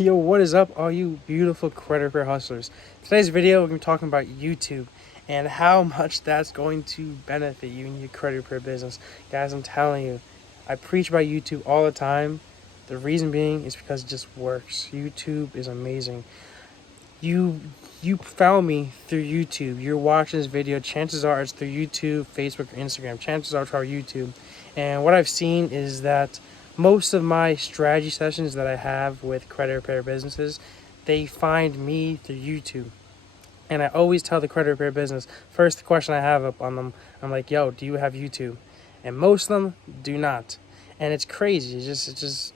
Yo, what is up, all you beautiful credit repair hustlers? Today's video, we're going to be talking about YouTube and how much that's going to benefit you in your credit repair business. Guys, I'm telling you, I preach about YouTube all the time. The reason being is because it just works. YouTube is amazing. You found me through YouTube. You're watching this video. Chances are it's through YouTube, Facebook, or Instagram. Chances are it's our YouTube. And what I've seen is that most of my strategy sessions that I have with credit repair businesses, they find me through YouTube. And I always tell the credit repair business, first question I have up on them, I'm like, yo, do you have YouTube? And most of them do not. And it's crazy. It's just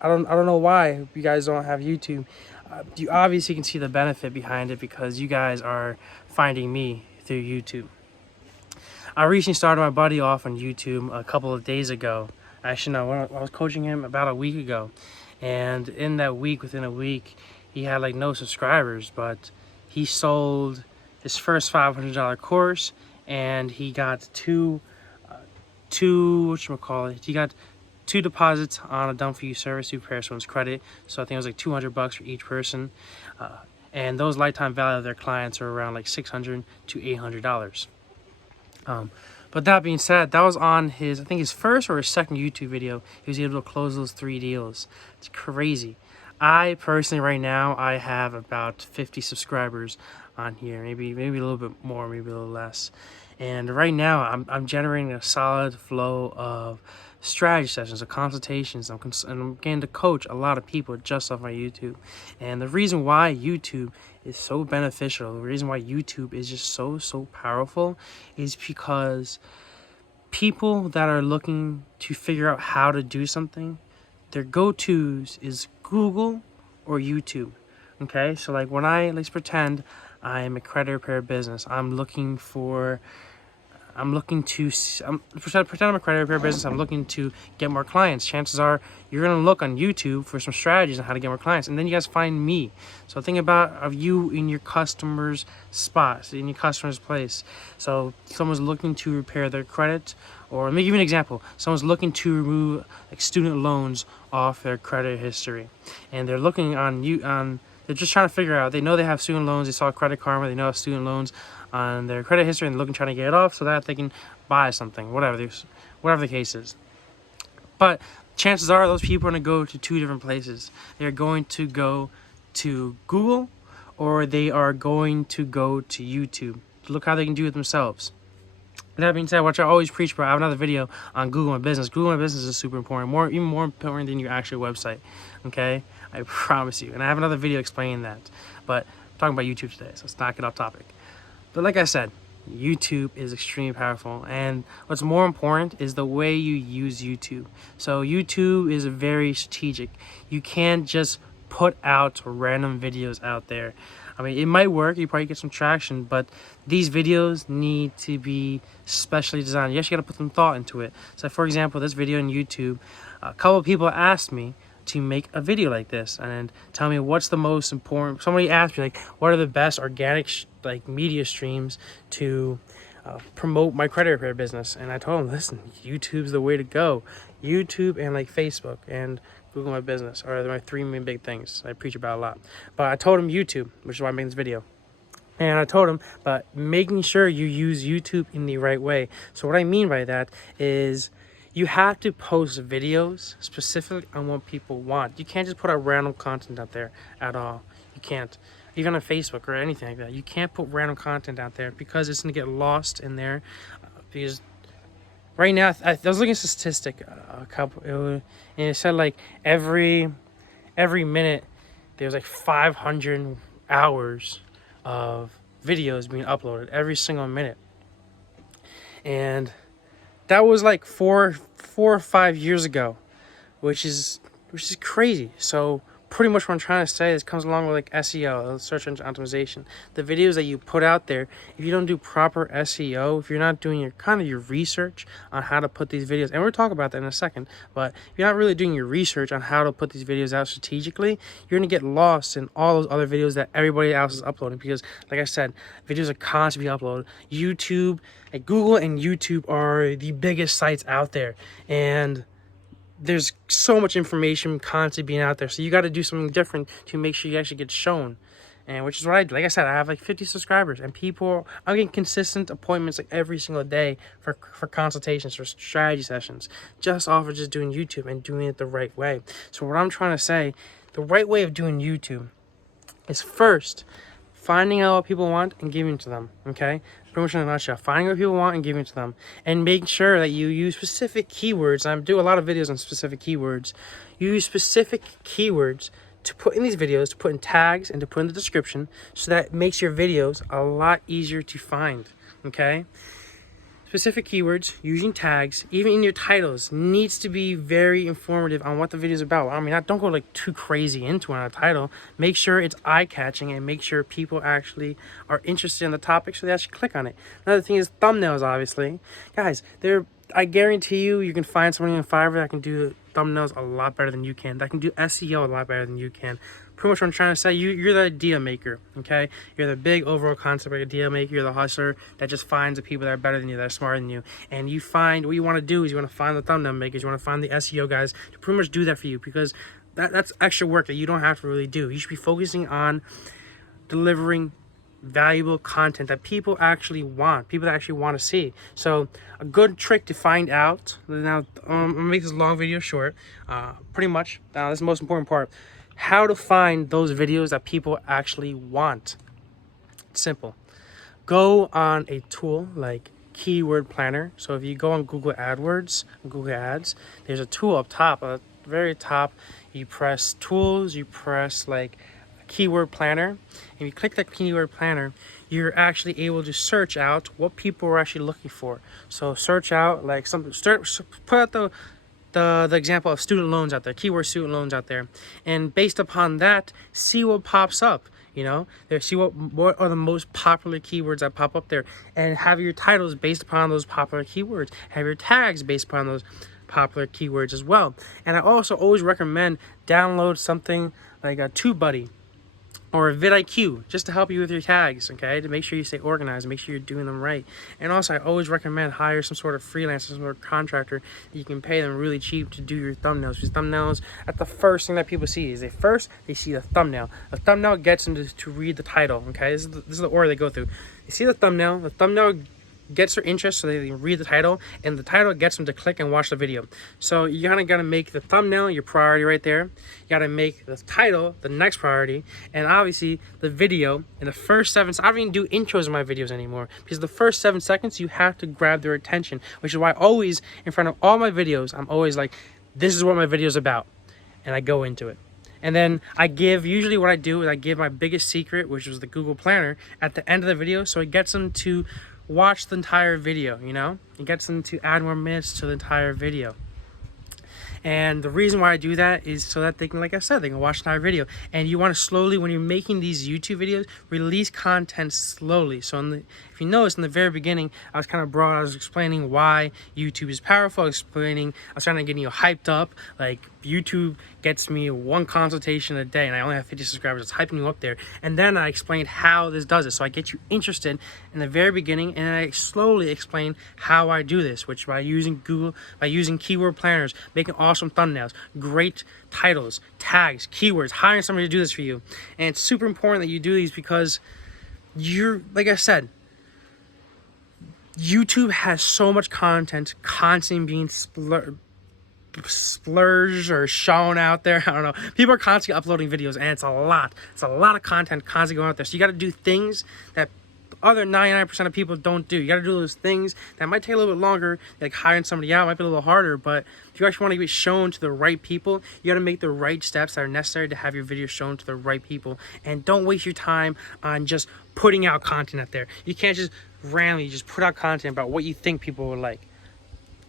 I don't know why you guys don't have YouTube. You obviously can see the benefit behind it because you guys are finding me through YouTube. I recently started my buddy off on YouTube a couple of days ago. Actually, no, I was coaching him about a week ago. And in that week, within a week, he had like no subscribers, but he sold his first $500 course and he got two he got two deposits on a done for you service to repair someone's credit. So I think it was like $200 for each person. And those lifetime value of their clients are around like $600 to $800. But that being said, that was on his, I think his first or his second YouTube video. He was able to close those 3 deals. It's crazy. I personally, right now, I have about 50 subscribers on here. Maybe a little bit more, maybe a little less. And right now, I'm generating a solid flow of strategy sessions, of consultations. I'm getting to coach a lot of people just off my YouTube. And the reason why YouTube is so beneficial, the reason why YouTube is just so powerful is because people that are looking to figure out how to do something, their go-tos is Google or YouTube. Okay, so like let's pretend I'm a credit repair business. Pretend I'm a credit repair business. I'm looking to get more clients. Chances are you're going to look on YouTube for some strategies on how to get more clients. And then you guys find me. So think about you in your customer's spot, in your customer's place. So someone's looking to repair their credit, or let me give you an example. Someone's looking to remove like student loans off their credit history. And they're looking they're just trying to figure out, they know they have student loans, they saw Credit Karma, they know have student loans on their credit history and they're looking trying to get it off so that they can buy something, whatever the case is. But chances are those people are going to go to 2 different places. They're going to go to Google or they are going to go to YouTube to look how they can do it themselves. That being said, what I always preach about, I have another video on Google My Business. Google My Business is super important, even more important than your actual website, okay? I promise you. And I have another video explaining that. But I'm talking about YouTube today, so let's not get off topic. But like I said, YouTube is extremely powerful. And what's more important is the way you use YouTube. So YouTube is very strategic. You can't just put out random videos out there. I mean, it might work, you probably get some traction, but these videos need to be specially designed. You actually got to put some thought into it. So for example, this video on YouTube, a couple of people asked me to make a video like this and tell me what's the most important. Somebody asked me like, what are the best organic media streams to promote my credit repair business? And I told them, listen, YouTube's the way to go. YouTube and like Facebook and Google My Business are my 3 main big things I preach about a lot. But I told him YouTube, which is why I'm making this video. And I told him, but making sure you use YouTube in the right way. So what I mean by that is you have to post videos specifically on what people want. You can't just put out random content out there at all. You can't. Even on Facebook or anything like that. You can't put random content out there because it's going to get lost in there. Because right now, I was looking at a statistic, and it said like every minute there's like 500 hours of videos being uploaded every single minute, and that was like four or 5 years ago, which is crazy. So pretty much what I'm trying to say is comes along with like SEO, search engine optimization. The videos that you put out there, if you don't do proper SEO, if you're not doing your research on how to put these videos, and we'll talk about that in a second, but if you're not really doing your research on how to put these videos out strategically, you're going to get lost in all those other videos that everybody else is uploading because, like I said, videos are constantly uploaded. YouTube, like Google and YouTube are the biggest sites out there, and there's so much information constantly being out there. So you got to do something different to make sure you actually get shown. And which is what I do. Like I said, I have like 50 subscribers, and I'm getting consistent appointments like every single day for consultations, for strategy sessions, just off of just doing YouTube and doing it the right way. So what I'm trying to say, the right way of doing YouTube is first finding out what people want and giving it to them. Okay, pretty much in a nutshell, finding what people want and giving it to them, and making sure that you use specific keywords. And I do a lot of videos on specific keywords. You use specific keywords to put in these videos, to put in tags, and to put in the description, so that it makes your videos a lot easier to find. Okay, specific keywords, using tags, even in your titles, needs to be very informative on what the video is about. I mean, don't go like too crazy into it on a title. Make sure it's eye-catching, and make sure people actually are interested in the topic, so they actually click on it. Another thing is thumbnails, obviously. Guys, I guarantee you can find somebody in Fiverr that can do thumbnails a lot better than you can, that can do SEO a lot better than you can. Pretty much what I'm trying to say, you're the idea maker, okay? You're the big overall concept idea maker. You're the hustler that just finds the people that are better than you, that are smarter than you. And you find, what you want to do is you want to find the thumbnail makers, you want to find the SEO guys to pretty much do that for you, because that's extra work that you don't have to really do. You should be focusing on delivering valuable content that people actually want to see. So a good trick to find out, now I'm gonna make this long video short, pretty much, now this is the most important part, how to find those videos that people actually want. It's simple. Go on a tool like Keyword Planner. So if you go on Google AdWords, Google Ads, there's a tool up top, at the very top. You press tools, you press like Keyword Planner, and you click that Keyword Planner, you're actually able to search out what people are actually looking for. So search out like put out the example of student loans out there, keyword student loans out there, and based upon that, see what pops up. See what are the most popular keywords that pop up there, and have your titles based upon those popular keywords, have your tags based upon those popular keywords as well. And I also always recommend download something like a TubeBuddy or a vidIQ, just to help you with your tags, okay? To make sure you stay organized, make sure you're doing them right. And also, I always recommend hire some sort of freelancer, some sort of contractor that you can pay them really cheap to do your thumbnails. Because thumbnails, that's the first thing that people see, is they see the thumbnail. The thumbnail gets them to read the title, okay? This is the order they go through. They see the thumbnail gets their interest, so they read the title, and the title gets them to click and watch the video. So you kind of got to make the thumbnail your priority right there. You got to make the title the next priority, and obviously the video in the first 7 seconds. I don't even do intros in my videos anymore, because the first 7 seconds you have to grab their attention, which is why always in front of all my videos I'm always like, this is what my video is about, and I go into it. And then usually what I do is I give my biggest secret, which was the Google Planner, at the end of the video, so it gets them to watch the entire video. It gets them to add more minutes to the entire video. And the reason why I do that is so that they can, like I said, they can watch the entire video. And you want to slowly, when you're making these YouTube videos, release content slowly. So if you notice in the very beginning, I was explaining why YouTube is powerful, I was trying to get you hyped up. Like, YouTube gets me 1 consultation a day, and I only have 50 subscribers. It's hyping you up there. And then I explained how this does it. So I get you interested in the very beginning, and then I slowly explain how I do this, which by using keyword planners, making awesome thumbnails, great titles, tags, keywords, hiring somebody to do this for you. And it's super important that you do these, because like I said, YouTube has so much content constantly being splurged or shown out there. I don't know. People are constantly uploading videos, and it's a lot of content constantly going out there. So you got to do things that other 99% of people don't do. You got to do those things that might take a little bit longer, like hiring somebody out might be a little harder, but if you actually want to get shown to the right people, you got to make the right steps that are necessary to have your video shown to the right people. And don't waste your time on just putting out content out there. You can't just randomly just put out content about what you think people would like.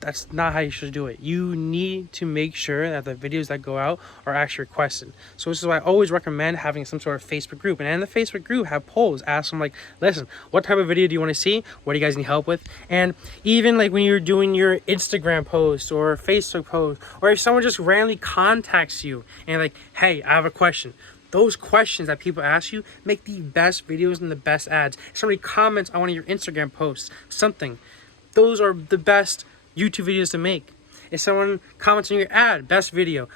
That's not how you should do it. You need to make sure that the videos that go out are actually requested. So this is why I always recommend having some sort of Facebook group. And in the Facebook group, have polls. Ask them like, listen, what type of video do you want to see? What do you guys need help with? And even like when you're doing your Instagram post or Facebook post, or if someone just randomly contacts you and like, hey, I have a question. Those questions that people ask you make the best videos and the best ads. If somebody comments on one of your Instagram posts, something, those are the best YouTube videos to make. If someone comments on your ad, best video.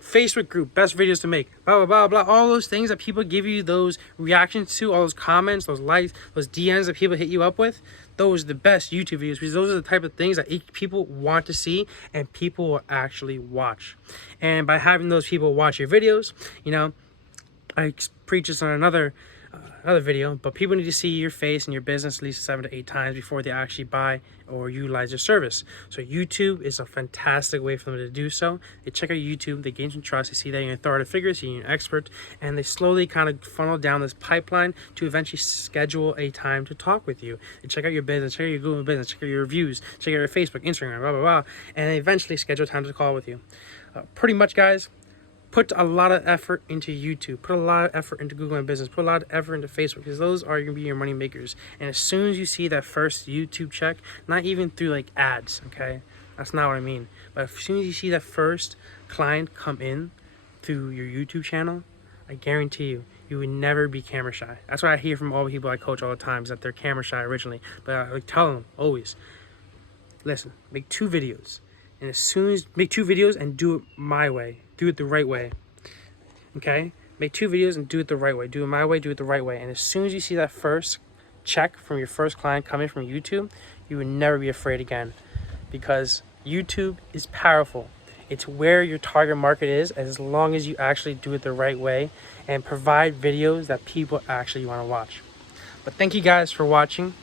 Facebook group, best videos to make, blah, blah, blah, blah. All those things that people give you those reactions to, all those comments, those likes, those DMs that people hit you up with, those are the best YouTube videos, because those are the type of things that people want to see and people will actually watch. And by having those people watch your videos, you know, I preach this on another video, but people need to see your face and your business at least 7 to 8 times before they actually buy or utilize your service. So YouTube is a fantastic way for them to do so. They check out YouTube, they gain some trust, they see that you're an authoritative figure, see you're an expert, and they slowly kind of funnel down this pipeline to eventually schedule a time to talk with you. They check out your business, check out your Google business, check out your reviews, check out your Facebook, Instagram, blah, blah, blah, and they eventually schedule time to call with you. Pretty much, guys, put a lot of effort into YouTube, put a lot of effort into Google My Business, put a lot of effort into Facebook, because those are going to be your money makers. And as soon as you see that first YouTube check, not even through like ads, okay? That's not what I mean. But as soon as you see that first client come in through your YouTube channel, I guarantee you, you would never be camera shy. That's what I hear from all the people I coach all the time, is that they're camera shy originally. But I tell them always, listen, make 2 videos. And as soon as, make 2 videos and do it my way. Do it the right way. Okay? Make 2 videos and do it the right way. Do it my way, do it the right way. And as soon as you see that first check from your first client coming from YouTube, you would never be afraid again. Because YouTube is powerful. It's where your target market is, as long as you actually do it the right way and provide videos that people actually want to watch. But thank you guys for watching.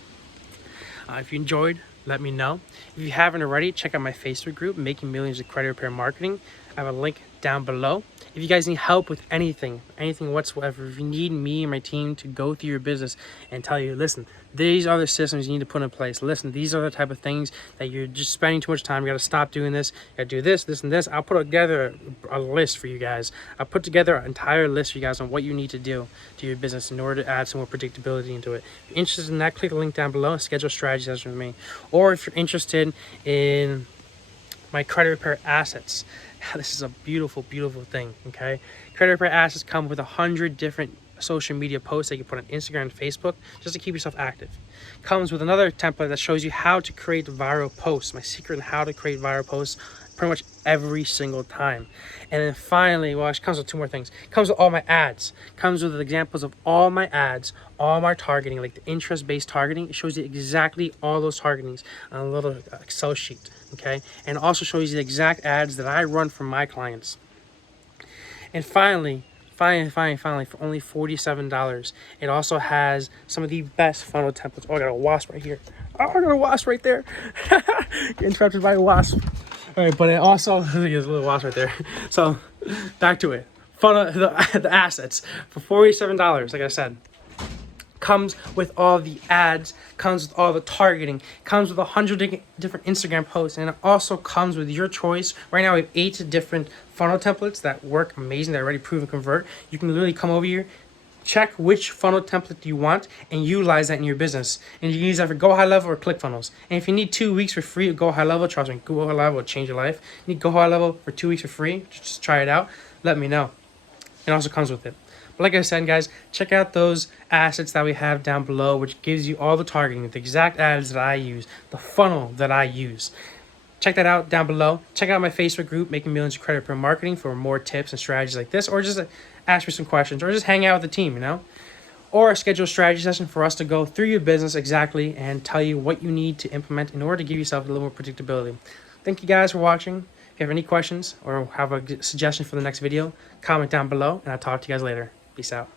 If you enjoyed, let me know. If you haven't already, check out my Facebook group, Making Millions with Credit Repair Marketing. I have a link down below. If you guys need help with anything whatsoever, if you need me and my team to go through your business and tell you, listen, these are the systems you need to put in place. Listen, these are the type of things that you're just spending too much time. You got to stop doing this. You got to do this, this, and this. I'll put together a list for you guys. I'll put together an entire list for you guys on what you need to do to your business in order to add some more predictability into it. If you're interested in that, click the link down below and schedule a strategy session with me. Or if you're interested in my credit repair assets, this is a beautiful, beautiful thing, okay? Credit repair assets come with 100 different social media posts that you can put on Instagram and Facebook just to keep yourself active. Comes with another template that shows you how to create viral posts, my secret on how to create viral posts pretty much every single time. And then finally, well, it comes with 2 more things. It comes with all my ads. It comes with examples of all my ads, all my targeting, like the interest-based targeting. It shows you exactly all those targetings on a little Excel sheet, okay? And it also shows you the exact ads that I run for my clients. And finally, for only $47, it also has some of the best funnel templates. Oh, I got a wasp right here. Oh, I got a wasp right there. Get interrupted by a wasp. All right, but it also, there's a little wasp right there. So back to it. Funnel, the assets for $47, like I said. Comes with all the ads, comes with all the targeting, comes with 100 different Instagram posts, and it also comes with your choice. Right now we have 8 different funnel templates that work amazing, that already prove and convert. You can literally come over here, check which funnel template you want, and utilize that in your business. And you can use that for Go High Level or ClickFunnels. And if you need 2 weeks for free of Go High Level, trust me, Go High Level will change your life. You need Go High Level for 2 weeks for free, just try it out, let me know. It also comes with it. But like I said, guys, check out those assets that we have down below, which gives you all the targeting, the exact ads that I use, the funnel that I use. Check that out down below. Check out my Facebook group, Making Millions with Credit Repair Marketing, for more tips and strategies like this, or just ask me some questions, or just hang out with the team, you know? Or schedule a strategy session for us to go through your business exactly and tell you what you need to implement in order to give yourself a little more predictability. Thank you guys for watching. If you have any questions or have a suggestion for the next video, comment down below, and I'll talk to you guys later. Peace out.